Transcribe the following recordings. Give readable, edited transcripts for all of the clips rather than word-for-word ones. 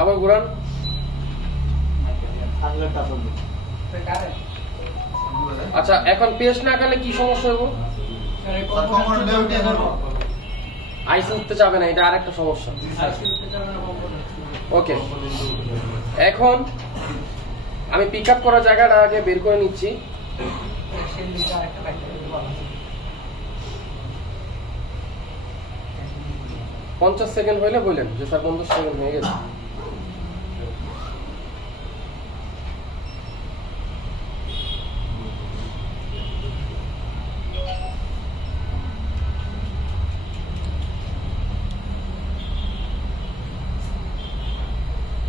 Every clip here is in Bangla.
আবার ঘুরান। আচ্ছা এখন পেস্ট না করলে কি সমস্যা হইব? আইস উঠতে যাবে না, এটা আরেকটা সমস্যা। ওকে, এখন আমি পিক আপ করার জায়গাটা আগে বের করে নিচ্ছি। পঞ্চাশ সেকেন্ড হইলে বললেন যে স্যার 50 সেকেন্ড হয়ে গেছে।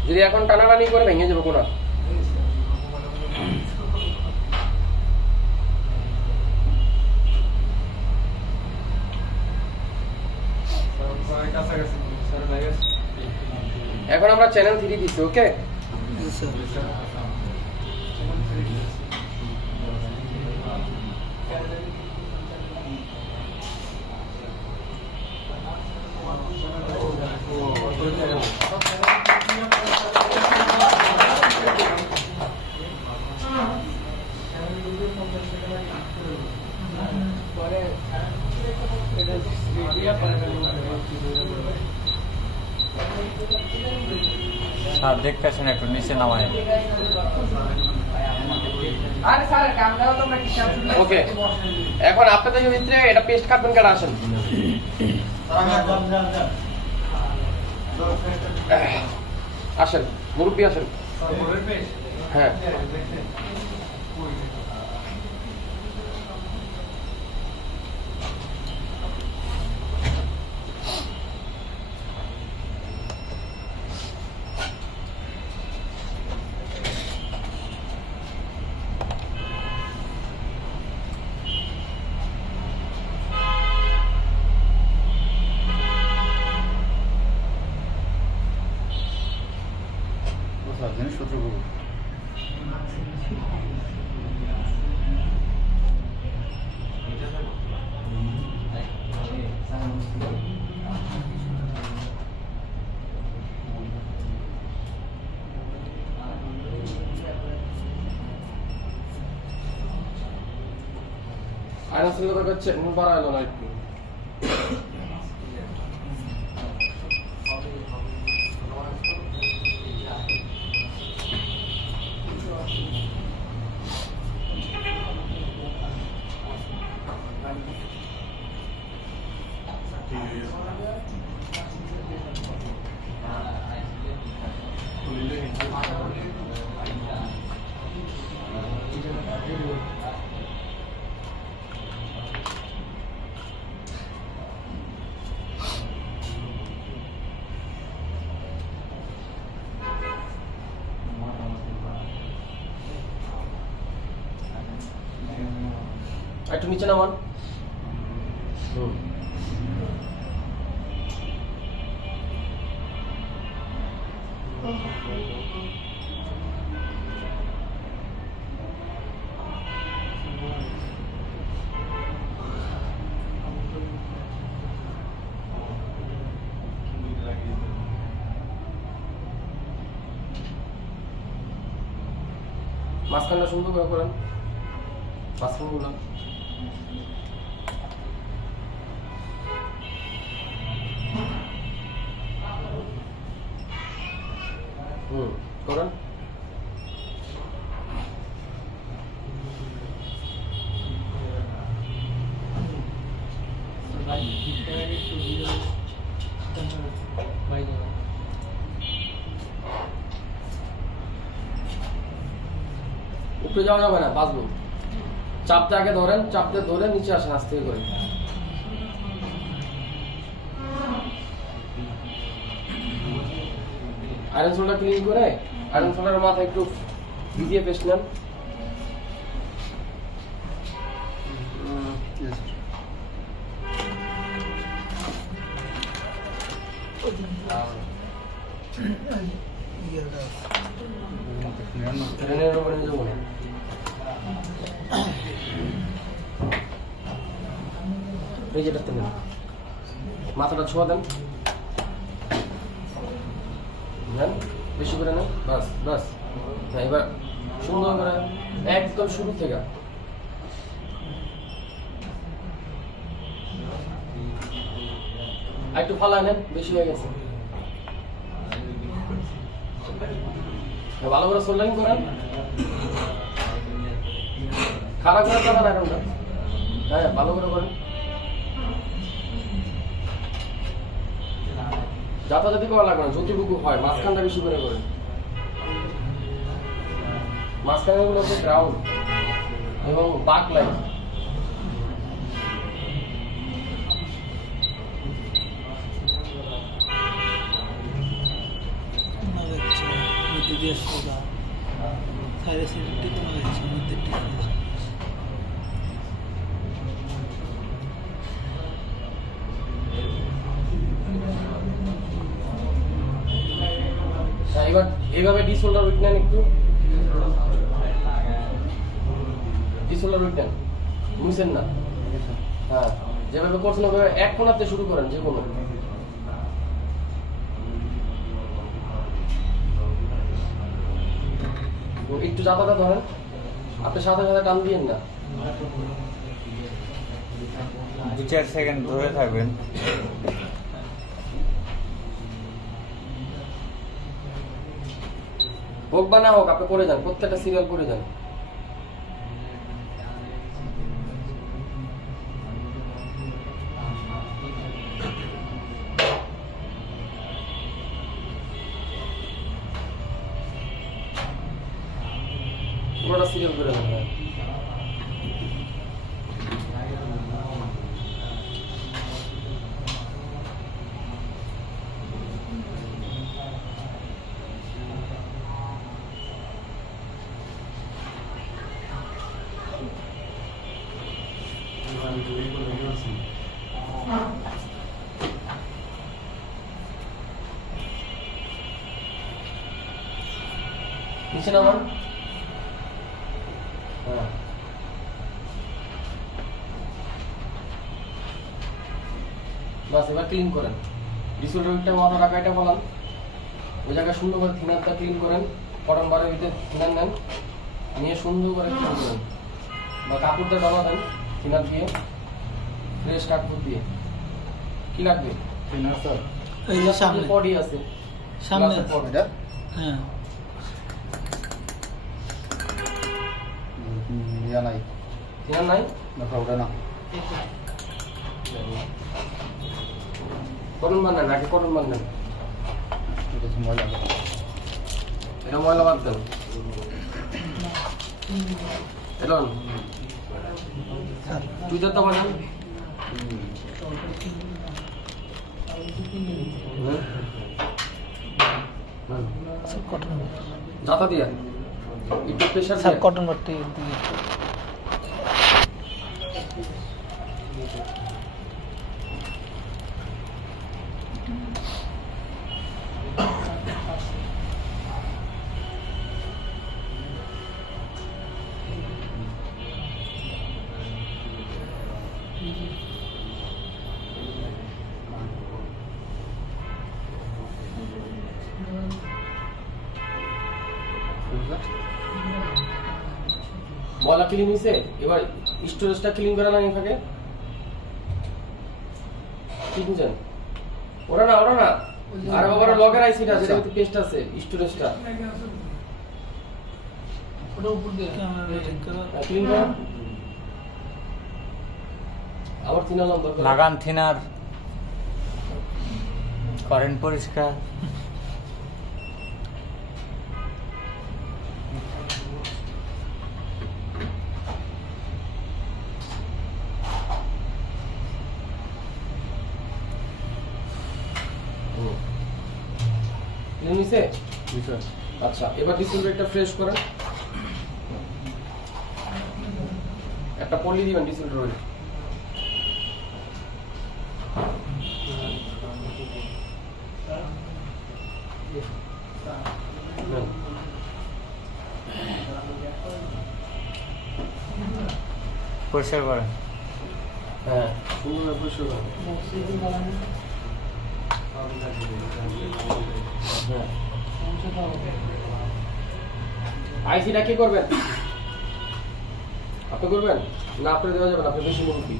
যদি এখন টানাটানি করে ভেঙে যাবো কোনা। এখন আমরা চ্যানেল 3 দিচ্ছি। ওকে স্যার দেখতেছেন একটু নিচে নামায়। ওকে, এখন আপনাদের ভিতরে এটা পেস্ট কাটবেন কাটা আসেন। আসেন মুরব্বী আসেন। হ্যাঁ জিনিসপত্র আয়না ছিল তো কাছে বাড়া এলো না একটু। একটু নিচে নামান। মাঝখানটা সুন্দর করে করেন, মাঝখান গুলা করেন। উপরে যাওয়া যাবে না, বাঁচবো। চাপতে আগে ধরেন, চাপতে ধরে নিচে আসেন আস্তে করে। আয়রন সোলটা ক্লিন করে আয়রন সোলটার মাথা একটু ভিজিয়ে পেস্ট নেন। মাথাটা ছোঁয়া দেন। নেন, বেশি করে নেন, বাস বাস। হ্যাঁ, এবার সুন্দর করে একদম শুরু থেকে একটু ফালা নেন, বেশি হয়ে গেছে। ভালো করে সোল্ডারিং করেন, খারাপ করে চালান এখনটা। হ্যাঁ, ভালো করে করেন, যাতাযাতি করা লাগবে না, যতটুকু হয় মাঝখানটা বেশি করে করেন। মাঝখানে গুলো হচ্ছে গ্রাউন্ড এবং বাক লাইন। এবার এইভাবে ডিসোল্ডার উইক নেন, একটু ডিসোল্ডার উইক নেন, বুঝছেন না? হ্যাঁ, যেভাবে করছেন ওভাবে এক কোণাতে শুরু করেন, যে কোনো একটু চাপাটা ধরেন, আপনি সাথে সাথে টান দিয়েন না। 2-4 সেকেন্ড ধরে থাকবেন। হোক বা না হোক, আপনি করে যান, প্রত্যেকটা সিরিয়াল করে যান। পুরোটা সিরিয়াল করে যান। হ্যাঁ, নিচে নামান। হ্যাঁ, বাস এবার ক্লিন করেন, ডিসোল্ডারটা মাথা টাকাটা বলান, ওই জায়গায় সুন্দর করে থিনারটা ক্লিন করেন। কটন বারের ভিতরে থিনার নেন, নিয়ে সুন্দর করে ক্লিন করেন, বা কাপড়টা জমা দেন থিনার দিয়ে, ফ্রেশ কাপড় দিয়ে। কি লাগবে? থিনার স্যার, এই যে সামনে পডি আছে, সামনে গ্লাসের আছে। পড। এটা হ্যাঁ, ইয়া নাই, থিনার নাই, দেখা ওটা না। কটন বান নেন, আগে কটন বান নেন। এটা হচ্ছে ময়লা। এটা ময়লা বাদ দেন। এলন স্যার টুইটার তো বানান। স্যার কটন যাতা দিয়া একটু প্রেশার স্যার দিয়া। কটন বাটটি দিয়ে বলা ক্লিন হয়েছে, এবার স্টোরেজটা ক্লিন করে না এখানে। ঠিক বুঝছেন? ওরা না, ওরা না, আর বাবার লগের আইসিটা যেটা পেস্ট আছে, স্টোরেজটা ওটা উপর দিয়ে ক্যামেরা চেক করো। ক্লিন করা। আবার তিনালাম দরকার। লাগান থিনার, করেন পরিষ্কার। ক্লিন হয়েছে? জি স্যার। আচ্ছা, এবার ডিসিলরেটটা ফ্রেশ করেন। একটা পলি দিবেন ডিসিলরেট। পরিষ্কার করেন। হ্যাঁ, সুন্দর পরিষ্কার করেন। হ্যাঁ, আইসিটা কি করবেন? আপনি করবেন না? আপনি দেওয়া যাবে না, আপনি বেশি মুরব্বী।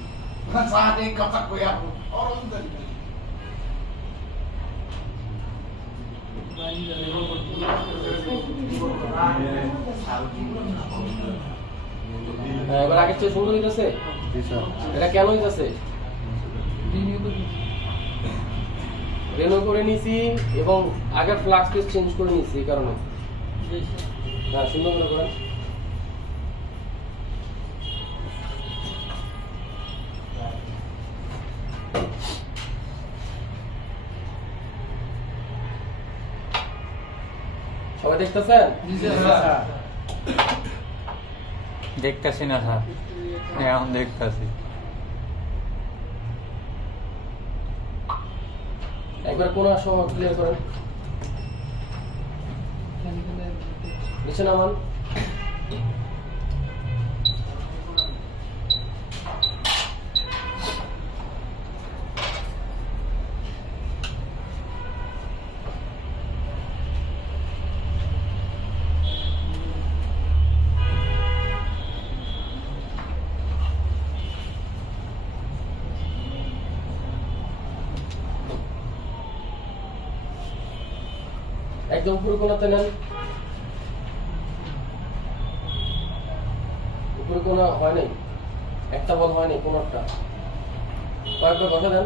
হ্যাঁ, এবার আগের চেয়ে সুন্দর হইতেছে। জি স্যার। এটা কেন হইতেছে? রেনো করে নিছি এবং আগের ফ্লাক্স পেজ চেঞ্জ করে নিছি, এই কারণে। হ্যাঁ, সুন্দর করে করেন। সবাই দেখতেছেন? দেখতেছি না স্যার, এখন দেখতেছি। একবার কোন সহ ক্লিয়ার করেন। নিচে নামান। একদম উপরে কোনাতে নেন। উপরে কোনা হয় নাই, একটা বল হয় নাই, কোনটা কয়েকবার বসা দেন।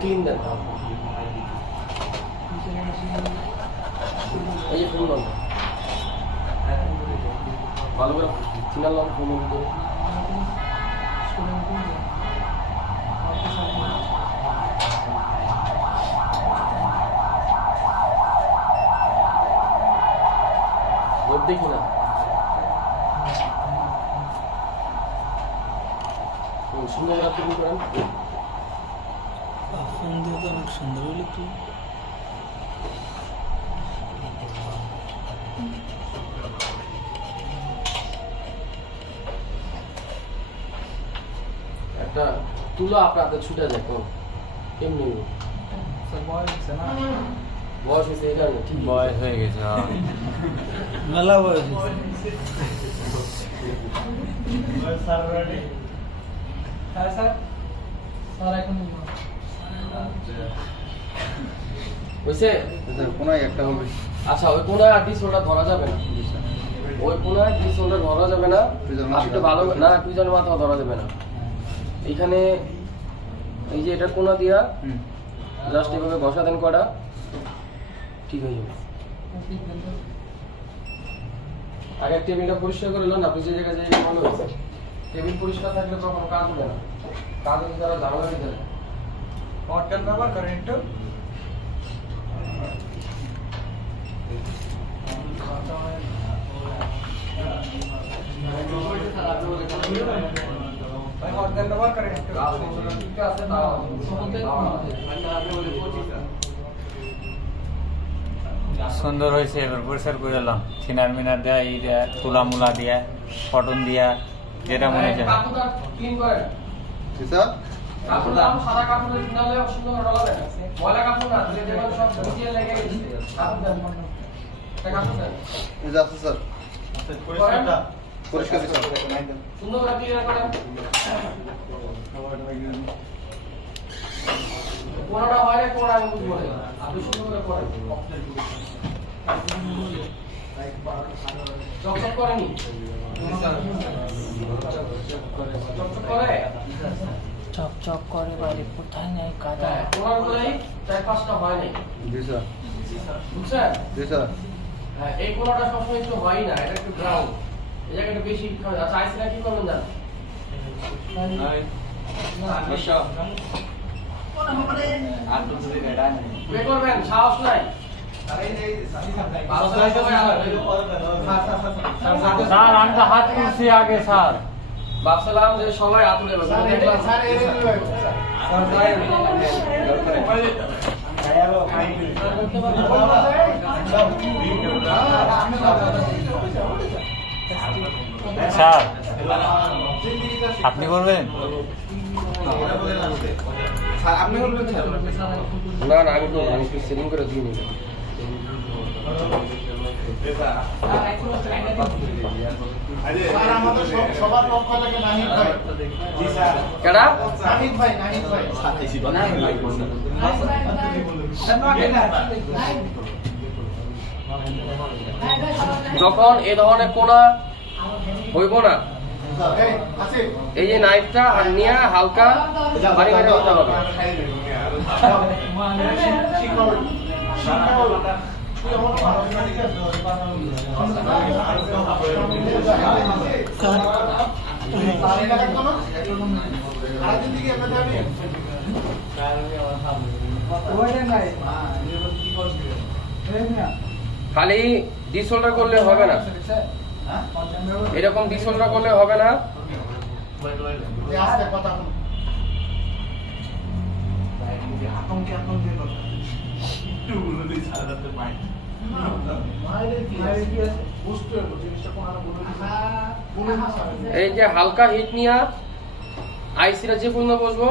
ক্লিন দেন। এই যে ফোন বন্ধ, ভালো করে সিগন্যাল লং ফোন বন্ধ করে। রোদ দেখি না। সুন্দর করে ক্লিন করেন। ফোন দিয়ে তো অনেক সুন্দর হলো একটু। একটা তুলো আপনাদের ছুটে যায় কোন এমনি বয়স হয়েছে এই কারণে। ঠিক বয়স হয়ে গেছে। মেলা বয়স হয়েছে। স্যার কোনায় একটা হবে। আচ্ছা, ওই কোনায় আর ডিসোলটা ধরা যাবে না। জি স্যার। ওই কোনায় ডিসোলটা ধরা যাবে না। টুইজার আপনি একটু ভালো না, টুইজার মাথা ধরা যাবে না। এইখানে এই যে এটা কোনা দিয়া জাস্ট এভাবে বসা দেন, কটা ঠিক হয়ে যাবে। আগে টেবিলটা পরিষ্কার করে নেন। আপনি যে জায়গায় যে ভালো হয়েছে, টেবিল পরিষ্কার থাকলে কখনো কাজ হবে না। কাজ হলে তারা ঝামেলা হয়ে যাবে। হটগান ব্যবহার করেন একটু। হটগান ব্যবহার করেন একটু। সুন্দর হয়েছে। এবার পরিষ্কার করে এলাম, থিনার মিনার দেয়া, এই দেয়া, তুলা মুলা দিয়া, কটন দিয়া, যেটা মনে চায়। কাপড়টা ক্লিন করেন। জি স্যার। কাপড়টা সাদা কাপড়ে কিনালে সুন্দর করে ডলাবেন। ময়লা কাপড় না, যে যেগুলো সব ভিজিয়ে লেগে গেছে কাপড় দেন। একটা কাপড় দেন। এই যে আছে স্যার। পরিষ্কার স্যার। সুন্দর করে ক্লিয়ার করেন। কোনটা হয় না, কোনটা আমি বুঝবো না। আপনি সুন্দর করে করেন। চকচক করেনি? চকচক করে? চকচক করে বাইরে কোথায় নেই কাদা। হ্যাঁ, কোনার গুলোই 4-5টা হয় নাই। জি স্যার। বুঝছেন? জি স্যার। হ্যাঁ, এই কোনাটা সবসময় একটু হয় না, এটা একটু গ্রাউন্ড। এই জায়গাটা বেশি খাবে। আচ্ছা, আইসিটা কি করবেন জান? বের করবেন, সাহস নাই। স্যার আমি তো হাত তুলছি আগে স্যার। ভাবছিলাম যে সবাই আতুরে স্যার আপনি করবেন? না না আমি তো সেলিং করে দিই নি। সবার পক্ষ থেকে নাহিদ ভাই। কেডা? নাহিদ ভাই, নাহিদ ভাই। যখন এ ধরনের কোনা হইব না, এই, আসিফ। এই যে নাইফটা আর নিয়ে হালকা বাড়ি বাড়ি হতে হবে। খালি ডিসোল্ডার করলে হবে না, এরকম ডিসোল্ডার করলে হবে না। এই যে হালকা হিট নিয়ে আইসিটা যে পর্যন্ত বসবো,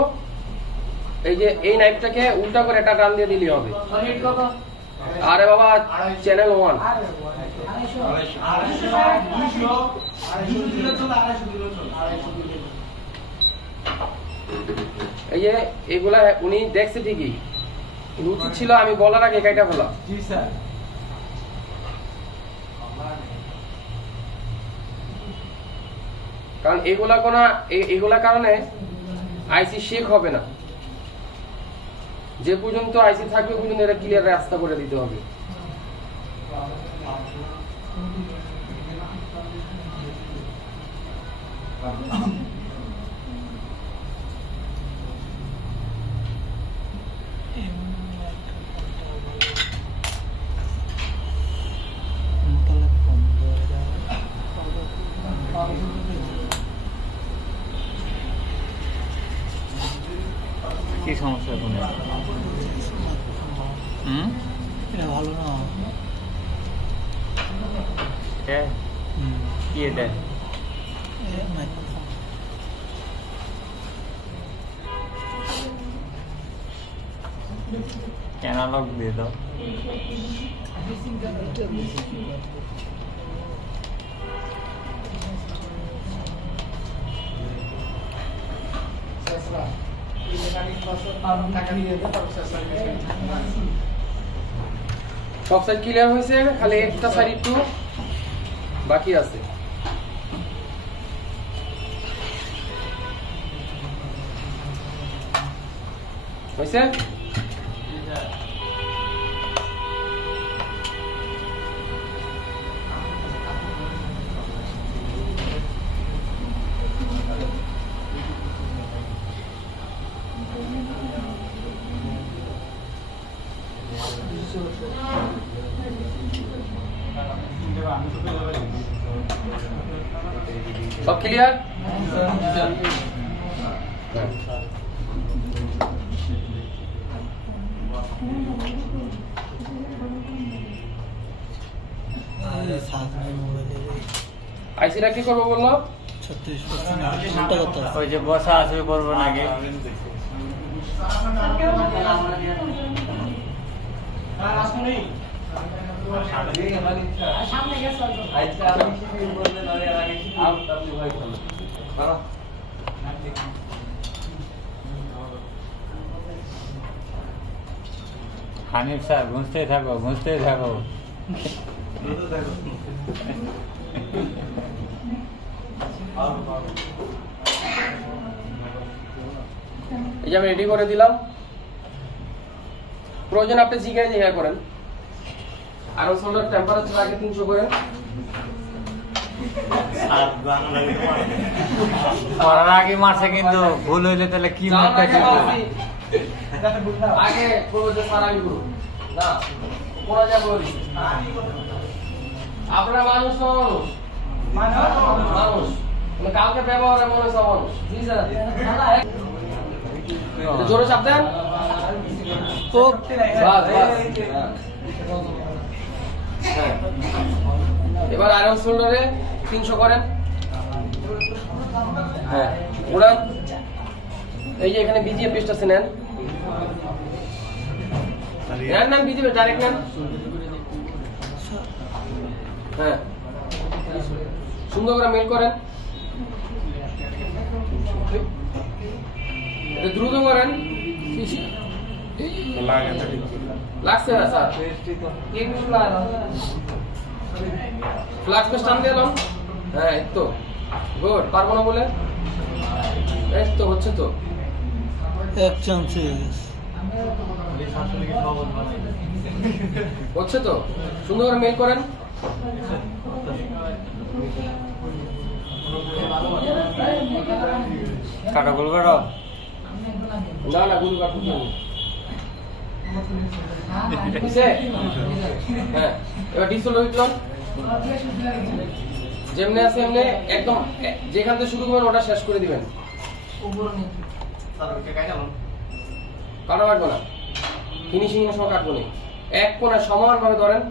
এই যে এই নাইফটাকে উল্টা করে একটা টান দিয়ে দিলেই হবে। আরে বাবা, চ্যানেল 1 এই যে এগুলা উনি দেখছে ঠিকই, কিন্তু উচিত ছিল আমি বলার আগে কাইটা ফেলা। কারণ এগুলা কারণে আইসি শেক হবে না। যে পর্যন্ত আইসি থাকবে পর্যন্ত এটা ক্লিয়ার রাস্তা করে দিতে হবে। কি সমস্যা কোনো? এটা ভালো না। কি এটা? মাইক্রোফোন অ্যানালগ দিয়ে দাও। সব সাইড ক্লিয়ার হয়েছে, খালি একটা সাইড একটু বাকি আছে। হয়েছে? সব ক্লিয়ার? আইসিটা কি করবো বললো? 36% ওই যে বসা আছে করবো নাকি? হানিফ স্যার ঘুষতেই থাকো, ঘুষতেই থাকো। এই যে আমি রেডি করে দিলাম। প্রয়োজন আপনি জিজ্ঞাসা করেন। আর সোলার টেম্পারেচার আগে 300 করেন। করার আগে মারছে, কিন্তু ভুল হইলে তাহলে কি মারতে দিব? আগে করবো যে স্যার আমি করবো না, কোন যাবো আপনারা মানুষ তো মানুষ মানে কাউকে ব্যবহারে মনে হচ্ছে মানুষ। জি স্যার, জোরে চাপ দেন। ও বাস বাস হ্যাঁ এবার আয়রন শোল্ডারে 300 করেন হ্যাঁ ওরা এই যে এখানে বিজিএ পেস্ট আছে নেন নেন বিজিএ ডাইরেক্ট নেন হ্যাঁ সুন্দর করে মেল করেন এটা দ্রুত করেন লাগছে না স্যার ফ্লাক্স পেস্ট টান দিলাম হ্যাঁ এই তো গুড পারবো না বলে এই তো হচ্ছে তো এক চান্স হচ্ছে তো সুন্দর করে মেল করেন কাটো গোল কাটো না না গুলো কাটতে হবে বুঝছে হ্যাঁ এবার ডিসপ্লে উঠলাম যেমনি আছে এমনি একদম যেখান থেকে শুরু করবেন ওটা শেষ করে দিবেন কাটা লাগবে না ফিনিশিং এর সময় কাটবো না এক কোণে সমান ভাবে ধরেন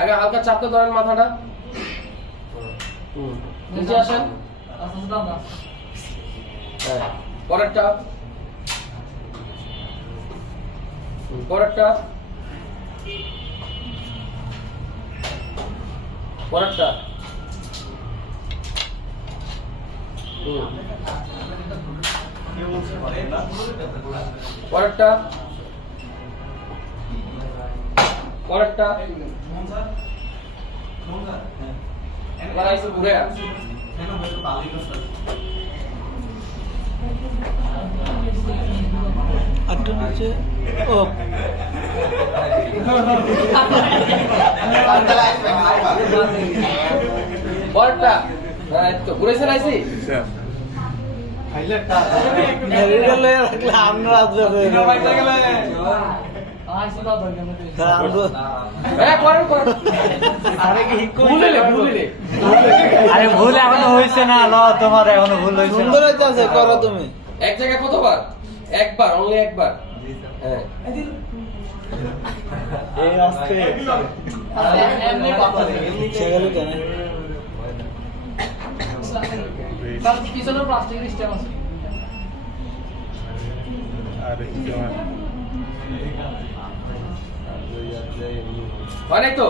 আগে হালকা চাপতে ধরেন মাথাটা নিচে আসেন হ্যাঁ পরেরটা পরেরটা পরেরটা পরেরটা পরেরটা এবার আইসে ঘুরে আটটা নিচে ও পরেরটা হ্যাঁ তো ঘুরেছেন আইসি এটা লয়ে রাখলে আমরা হ্যাঁ করেন করেন ভুলিলে ভুলিলে আরে ভুল এখনো হয়েছে না ল তোমার এখনো ভুল হয়েছে না। সুন্দর আছে করো তুমি এক জায়গায় কতবার একবার অনলি একবার হ্যাঁ সেগুলো কেন পিছনের প্লাস্টিকের স্ট্যাম্প আছে হয় নাই তো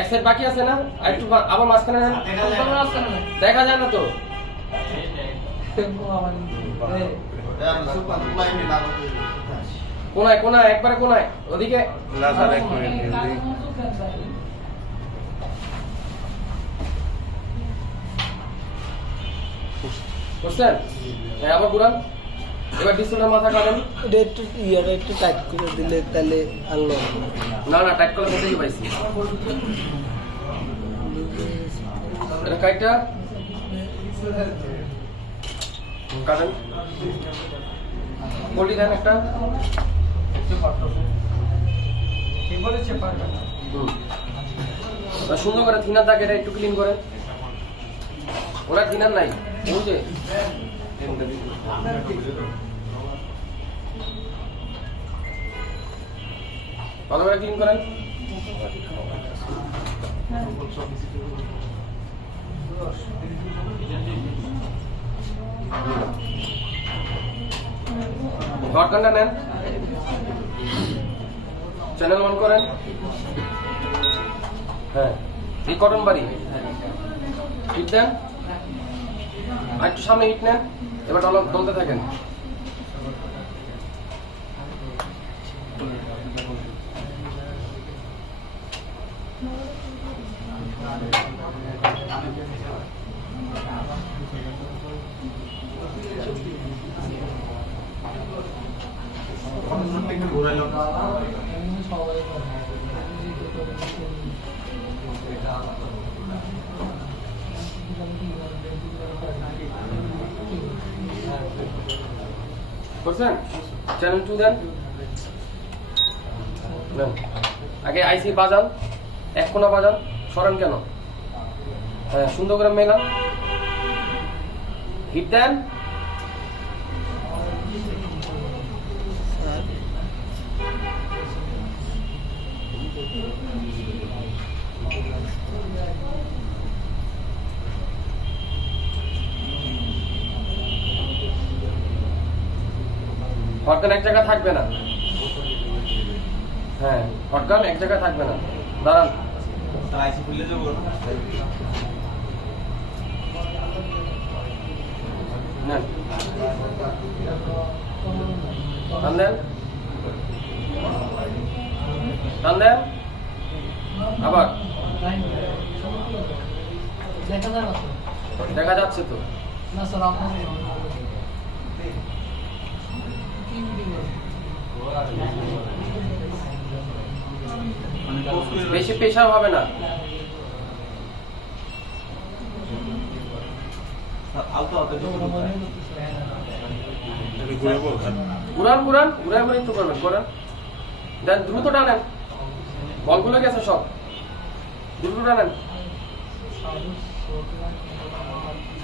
এক সাইড বাকি আছে না আর একটু আবার মাঝখানে নেন। দেখা যায় না তো কোনায় কোনায় একবারে কোনায় ওদিকে বুঝছেন হ্যাঁ আবার ঘুরান এবার ডিসপ্লের মাথা কাটেন এটা একটু ইয়াটা একটু টাইট করে দিলে তাহলে আলো না না টাইট করে কোথায় পাইছি এটা কাইটা কাটেন বলি দেন একটা সুন্দর করে থিনার দাগ এটা একটু ক্লিন করেন ওরা থিনার নাই বুঝছে ভালো করে ক্লিন করেন ঘটকানটা নেন চ্যানেল অন করেন হ্যাঁ এই কটন বাড়ি হিট দেন আর একটু সামনে হিট নেন এবার ডলতে থাকেন করছেন চ্যানেল 2 দেন আগে আইসি বাজান এক কোণা বাজান সরান কেন হ্যাঁ সুন্দর করে মেলান হিট দেন স্যার হটগান এক জায়গায় থাকবে না। হ্যাঁ, হটগান এক জায়গায় থাকবে না। দাঁড়ান। নেন। টান দেন। টান দেন। আবার দেখা যাচ্ছে তো। বেশি প্রেশার হবে না। ঘুরান একটু করবেন, করেন। দেন, দ্রুত টানেন। বলগুলো গেছে সব, দ্রুত টানেন।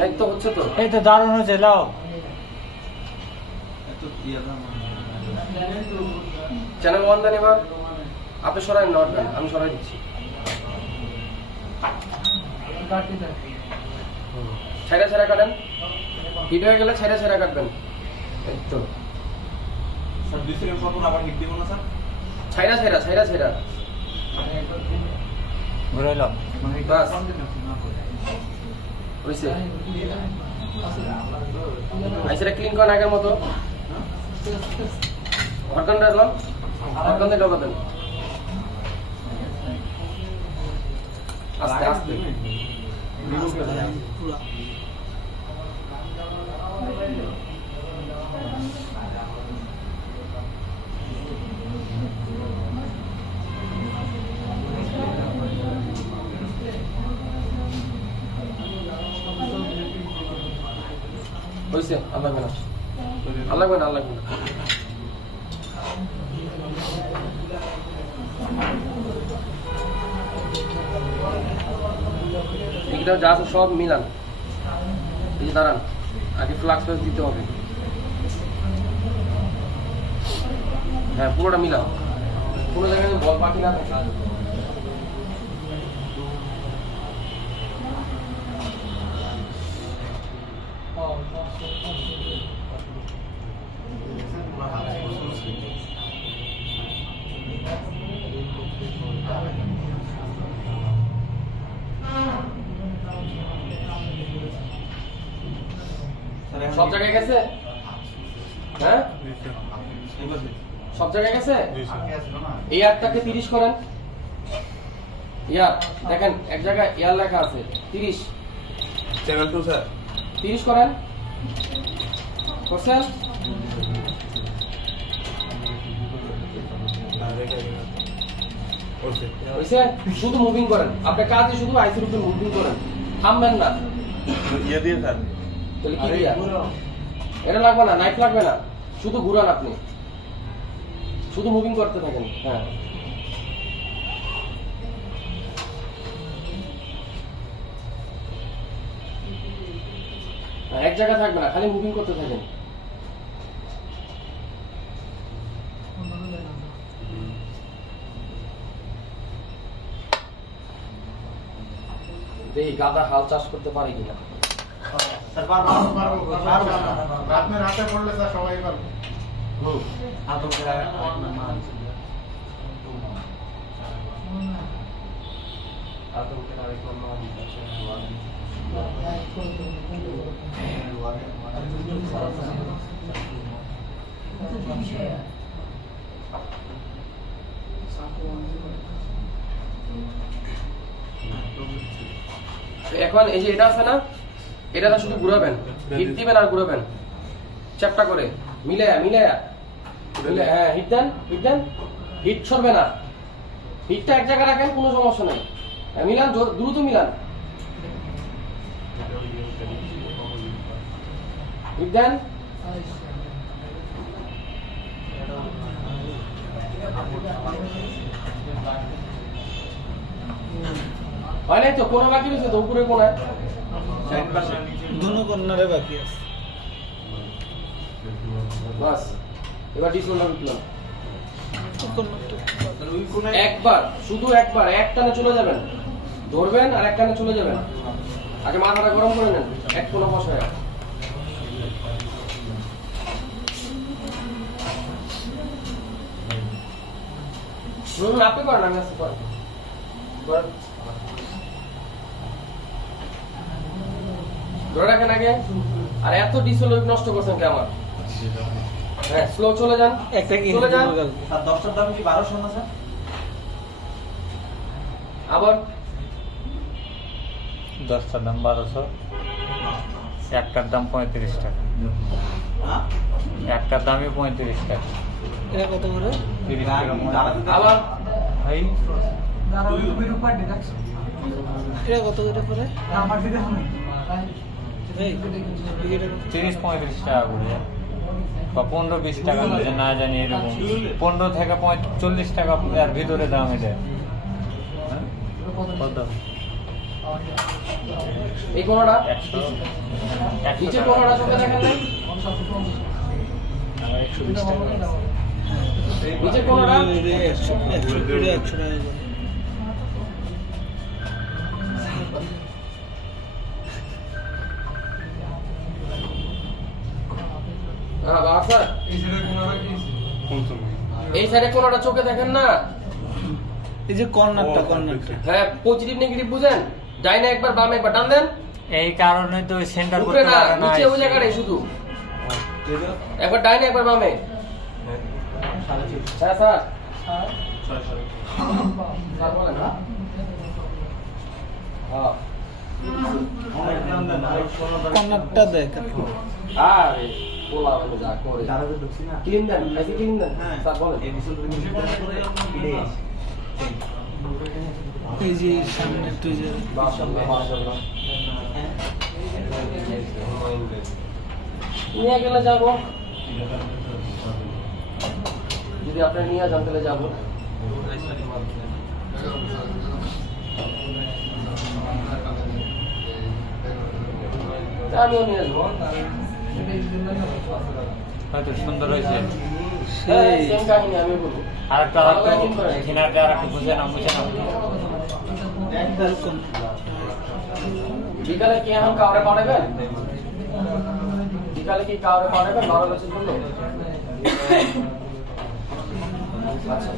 এই তো হচ্ছে তো। এই তো দারুণ হয়েছে, লাও। চ্যানেল 1 দেন এবার। আপনি সরাই নট দেন, আমি সরাই দিচ্ছি। ছেড়ে কাটেন। হিট হয়ে গেলে ছেড়ে কাটবেন। এই তো ছেড়া ঘুরাইলাম। বাস হয়েছে। আইসিটা ক্লিন করেন আগের মতো। হটগানটা দেন, হটগান দিয়ে ঢোকা দেন। আস্তে আস্তে। হয়েছে, আর লাগবে না। এগুলো যা আছে সব মিলান। এই যে দাঁড়ান, আগে ফ্লাক্স পেজ দিতে হবে। হ্যাঁ, পুরোটা মিলান। কোনো জায়গায় বল বাকি না থাকে। সব জায়গায় গেছে? হ্যাঁ, সব জায়গায় গেছে। এই আটটাকে 30 করেন। ইয়ার দেখেন, এক জায়গায় ইয়ার লেখা আছে 30। চ্যানেল 2 স্যার 30 করেন। করছেন? হইছে? শুধু মুভিং করেন। আপনার কাজই শুধু আইসির উপরে মুভিং করেন, থামবেন না। ইয়ে দিয়ে স্যার তাহলে কি দিয়া? এটা লাগবে না, নাইফ লাগবে না, শুধু ঘুরান। আপনি শুধু মুভিং করতে থাকেন। হ্যাঁ, এক জায়গায় থাকবে না, খালি মুভিং করতে থাকেন। দেখি গাদা হাল চাষ করতে পারি কিনা। আপনার হাতে পড়লে স্যার সবাই পারবে। এখন এই যে এটা আছে না, এটা শুধু ঘুরাবেন, হিট দিবেন আর ঘুরাবেন চ্যাপটা করে, মিলায়া। হ্যাঁ, হিট দেন। হিট ছড়বে না, হিটটা এক জায়গায় রাখেন, কোনো সমস্যা নেই। মিলান, দ্রুত মিলান। হিট দেন। হয় নাই তো, কোনো বাকি রয়েছে তো উপরে কোনায়? দুনো কর্নারে বাকি আছে। বাস, এবার ডিসপ্লেটা উঠলাম। একবার, শুধু একবার, এক টানে চলে যাবেন, ধরবেন আর এক টানে চলে যাবেন। আগে মাথাটা গরম করে নেন, এক কোনো বসায়। আপনি করেন, আমি আসতে করেন। ধরে রাখেন আগে। আর এত ডিসেল নষ্ট করছেন কে আমার? হ্যাঁ, স্লো চলে যান, একটা কি চলে যান। আর 10টার দাম কি 1200 না স্যার? আবার 10টার দাম 1200, একটার দাম 35 টাকা। হ্যাঁ? একটার দামই 35 টাকা। এটা কত করে? 30 টাকা মনে হয়। আবার ভাই এটা কত করে পরে? এই, এটা কত? 30-35 টাকা করে, বা 15-20 টাকা যদি না জানি এরকম 15 থেকে 40 টাকা এর ভিতরে দাম এটা। কত? এই কোনটা 100 নিচে টাকা। কোনটা চোখে দেখেন নাই? নিচে কোনটা? এটা 100 টাকা করে। হ্যাঁ বাবা স্যার, এই সাইডে কোনটা চোখে দেখেন না? এই যে কর্নারটা, কর্নারটা। হ্যাঁ, পজিটিভ নেগেটিভ বুঝেন? ডাইনে একবার, বামে একবার টান দেন। এই কারণে তো সেন্টার উপরে করতে না, পারে না। নিচে ওই জায়গাটাই শুধু। একবার ডাইনে একবার বামে। হ্যাঁ স্যার। স্যার বলেন। হ্যাঁ। কর্নারটা দেখ। আরে বলা হবে যা করে। ক্লিন দেন, এসে ক্লিন দেন। স্যার বলেন। এই যে সামনে একটু যে মাশাআল্লাহ, মাশাআল্লাহ। নিয়ে গেলে যাবো, যদি আপনি নিয়ে যান তাহলে যাবো। আমিও নিয়ে যাবো। হয়তো সুন্দর হয়েছে। হ্যাঁ, সেই সেম কাহিনী আমি বলবো। আরেকটা এখানে আরেকটা বুঝে না। বিকালে কি এখন কাউরে পাঠাবেন? বিকালে কি কাউরে পাঠাবেন? 12 বছর জন্য? আচ্ছা,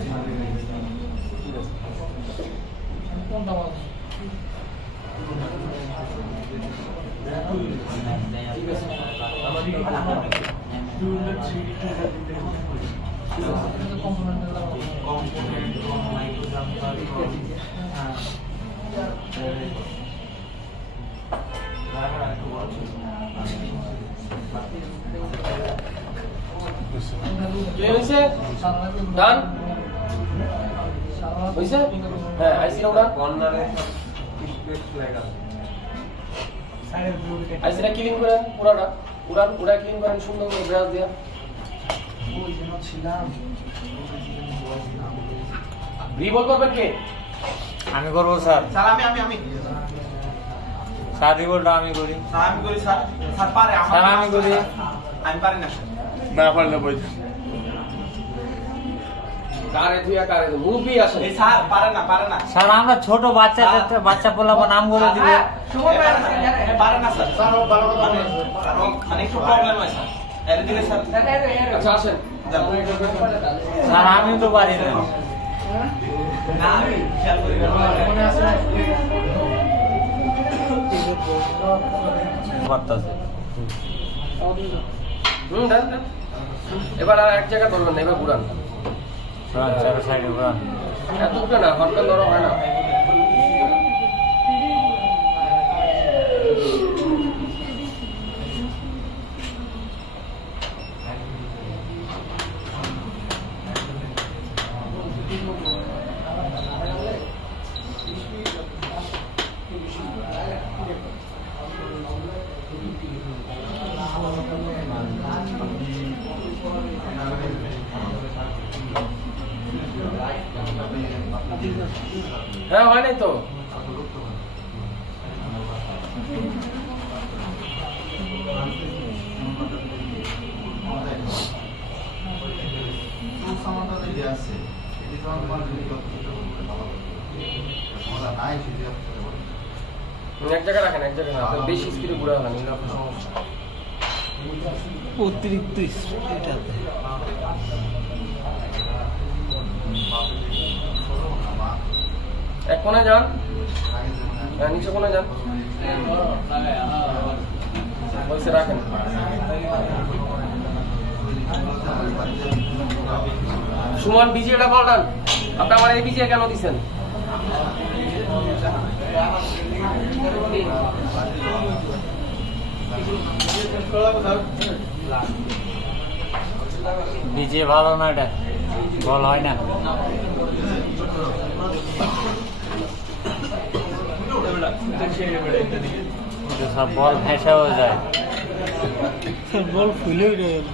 ঠিক আছে। ক্লিয়ার হয়েছে? ডান হয়েছে? হ্যাঁ, আইসি ওটা আইসিটা ক্লিন করেন, পুরাটা পুরা ক্লিন করেন সুন্দর করে ব্রাশ দিয়ে। রিভল করবেন কে? আমি করবো স্যার। স্যার আমি স্যার রিভোল্টটা আমি করি। স্যার আমি করি স্যার। স্যার পারে আমার। স্যার আমি করি। আমি পারি না স্যার। না পারলে বলছি কারে ধুইয়া কারে মুভি আসে। এই স্যার পারে না। স্যার আমরা ছোট বাচ্চা পোলাবো নাম করে দিবে। সময় পারে না স্যার। স্যার হোক, ভালো কথা বলেন। মানে একটু প্রবলেম হয় স্যার। এর দিকে স্যার। আচ্ছা আসেন। স্যার আমি তো পারি না। না আমি খেয়াল করি না। মনে আছে না? করতেছে। দেন দেন। এবার আর এক জায়গা ধরবেন না, এবার ঘুরান। চারো সাইডে ঘোরান। এত উঠে না, হটকা নরম হয় না। হ্যাঁ, হয় নাই তো। সামানটা দিয়ে আছে এটি যখন তোমার যদি সমস্যা নাই সেটি এক জায়গায় রাখেন, এক জায়গায় রাখেন, বেশি স্পিডে ঘুরে হলেন এগুলো আপনার সমস্যা। অতিরিক্ত এটাতে এক কোণে যান, নিচে কোণে যান, বলছে রাখেন। সুমন বিজি এটা পাল্টান, আপনি আমার এই বিজি কেন দিচ্ছেন? বিজে ভালো না, এটা বল হয় না। সব বল ফেঁসাও যায়, বল ফুলে উঠে গেল।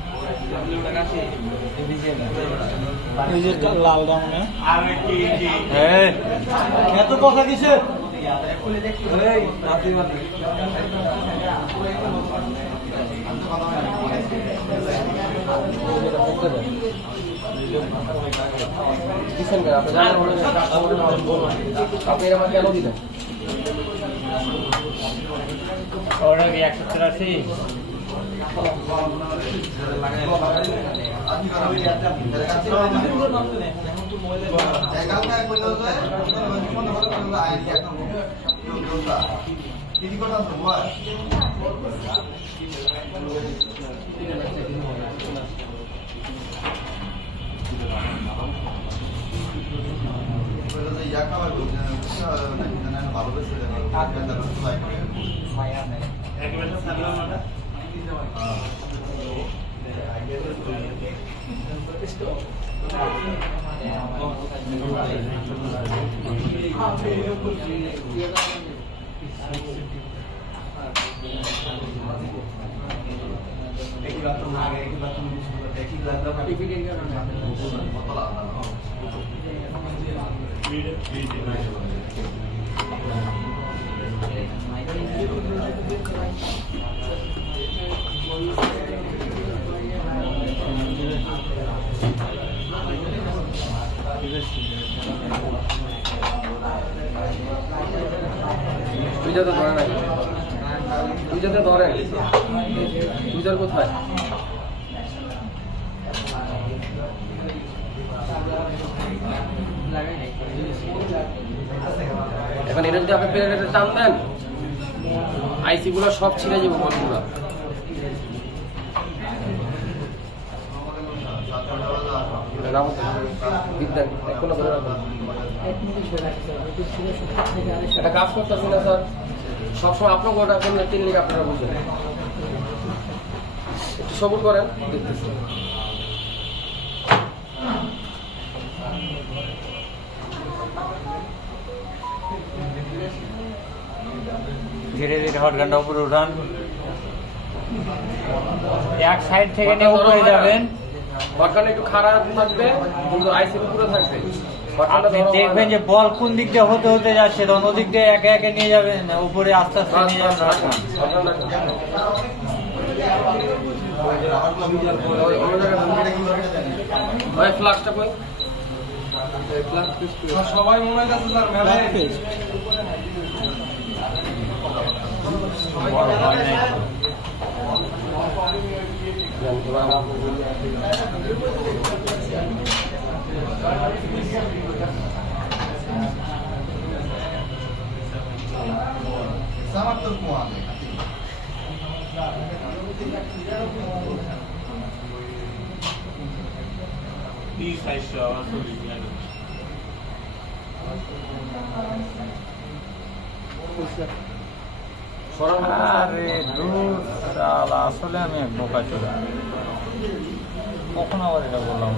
এই যে লাল রঙে এত কথা কিসে? দিচ্ছেন কেন আপনি? আপনি আমার কেন দিলেন? ওটা কি 183? দুইটাতে ধরে নাই, দুইটাতে ধরেন, দুইটার কোথায়? এখন এটা যদি আপনি প্লেটে টান দেন, আইসি গুলো সব ছিঁড়ে যাবো বলগুলো। এটা কাজ করতেছি না স্যার, সবসময় আপনার গোটা কেমন তিন লিখ আপনারা বুঝেন। একটু সবুর করেন, দেখতেছি। ধীরে ধীরে হটগানটা উপরে উঠান, এক সাইড থেকে নিয়ে উপরে যাবেন। হটগান একটু খারাপ থাকবে কিন্তু আইসির উপরে থাকবে। আপনি দেখবেন যে বল কোন দিক দিয়ে হতে হতে যাচ্ছে, তখন ওদিক দিয়ে একে একে নিয়ে যাবেন, উপরে আস্তে আস্তে নিয়ে যাবেন। ফ্লাক্সটা কই? সবাই মনে হয় স্যার বল হয় নাই। আরে দূর শালা, আসলে আমি এক বোকা চলে কখন আবার এটা বললাম।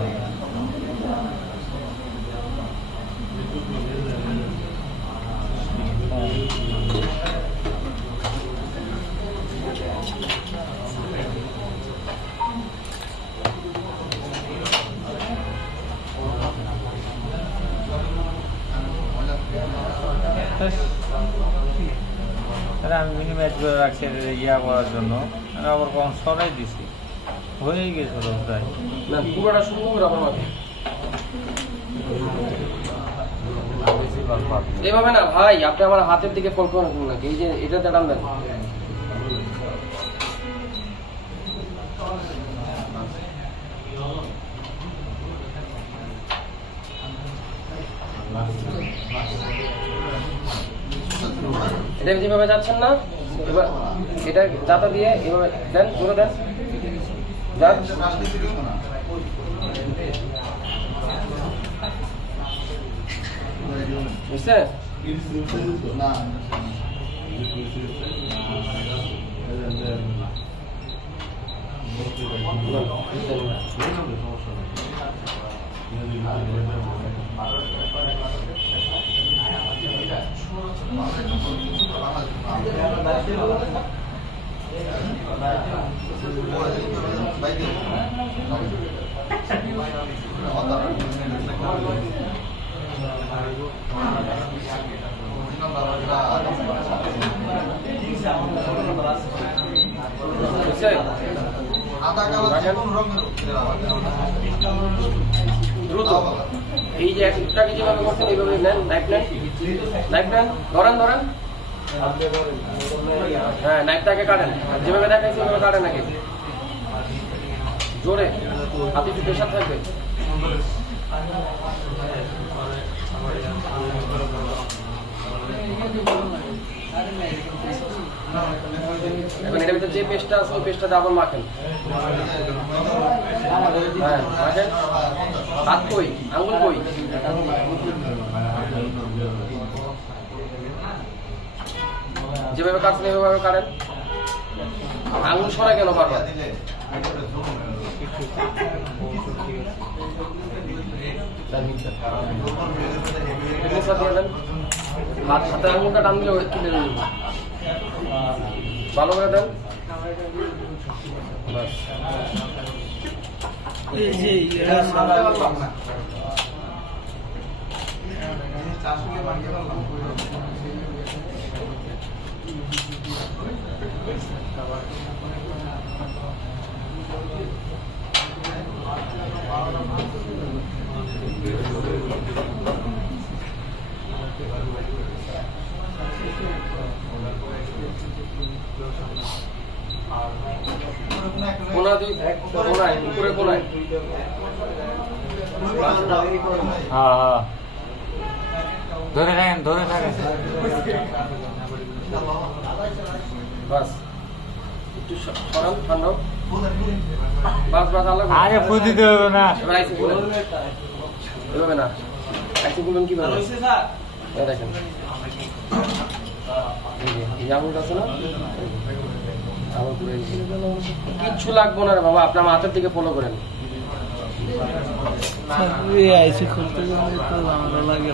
আমি মিনিমাইজ করে রাখছি ইয়া করার জন্য, আমি আবার কখন সরাই দিছি, হয়ে গেছিল প্রায়। না পুরোটা শুরু করে আমার মাথায় বেশিরভাগ পাবে। এভাবে না ভাই, আপনি আমার হাতের দিকে ফল করেন নাকি, এই যে এটাতে টানবেন। এটা যেভাবে যাচ্ছেন না, এবার এটা যাতা দিয়ে এভাবে দেন, জোরে দেন, যান। বুঝছে? না বুঝছে? আদা কালো কোন রঙের দ্রুত এই যে একটাকে যেভাবে করছেন এইভাবে নেন, নাইফ নেন, নাইফ নেন, ধরেন ধরেন, হ্যাঁ নাইফটাকে কাটেন, যেভাবে দেখাইছি ওইভাবে কাটেন নাকি, জোরে হাতে একটু প্রেশার থাকবে। এখন এটার ভিতরে যে পেস্টটা আছে ওই পেস্টটা আবার মাখেন, হ্যাঁ মাখেন। হাত কই, আঙুল কই, যেভাবে কাটছেন এইভাবে কাটেন। আঙুল সরা কেন বারবার? হাতে আঙুলটা টান দিলে তুলে দেবেন, ভালো করে দেন। বাস এই যে এরা কোনা দুই কোনায়, উপরে কোনায়। হ্যাঁ হ্যাঁ, ধরে থাকেন, ধরে থাকেন। বাস একটু সরান, ঠান্ডা হোক। বাস বাস, আলাদা আরে ফু দিতে হবে না। এবার আইসি খুলেন, এভাবে না, আইসি খুলবেন কিভাবে? হয়েছে স্যার? এই দেখেন, এই আঙুলটা আছে না, আঙুল পুরো কিচ্ছু লাগবো না রে বাবা, আপনি আমার হাতের দিকে ফলো করেন। আইসি খুলতে গেলে তো ঝামেলা লাগে।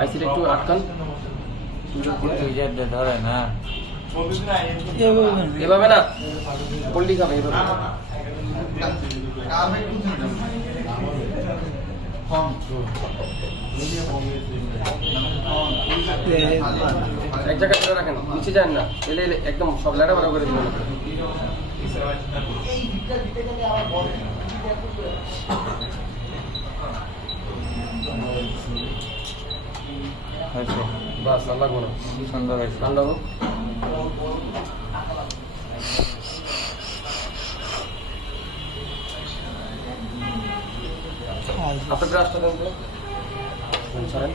আইসিটা একটু আটকান, তুই যে ধরে না, এভাবে না, পল্লি খাবে এভাবে। কামে কম এক জায়গায় ধরে রাখেন, নিচে যান না, এলে এলে একদম সব লেটা বাড়া করে দিবেন। হয়েছে, বাস আর লাগবো না, সুন্দর হয়েছে। ঠান্ডা হোক। আপনার ব্রাশটা দেন তো, ছাড়েন।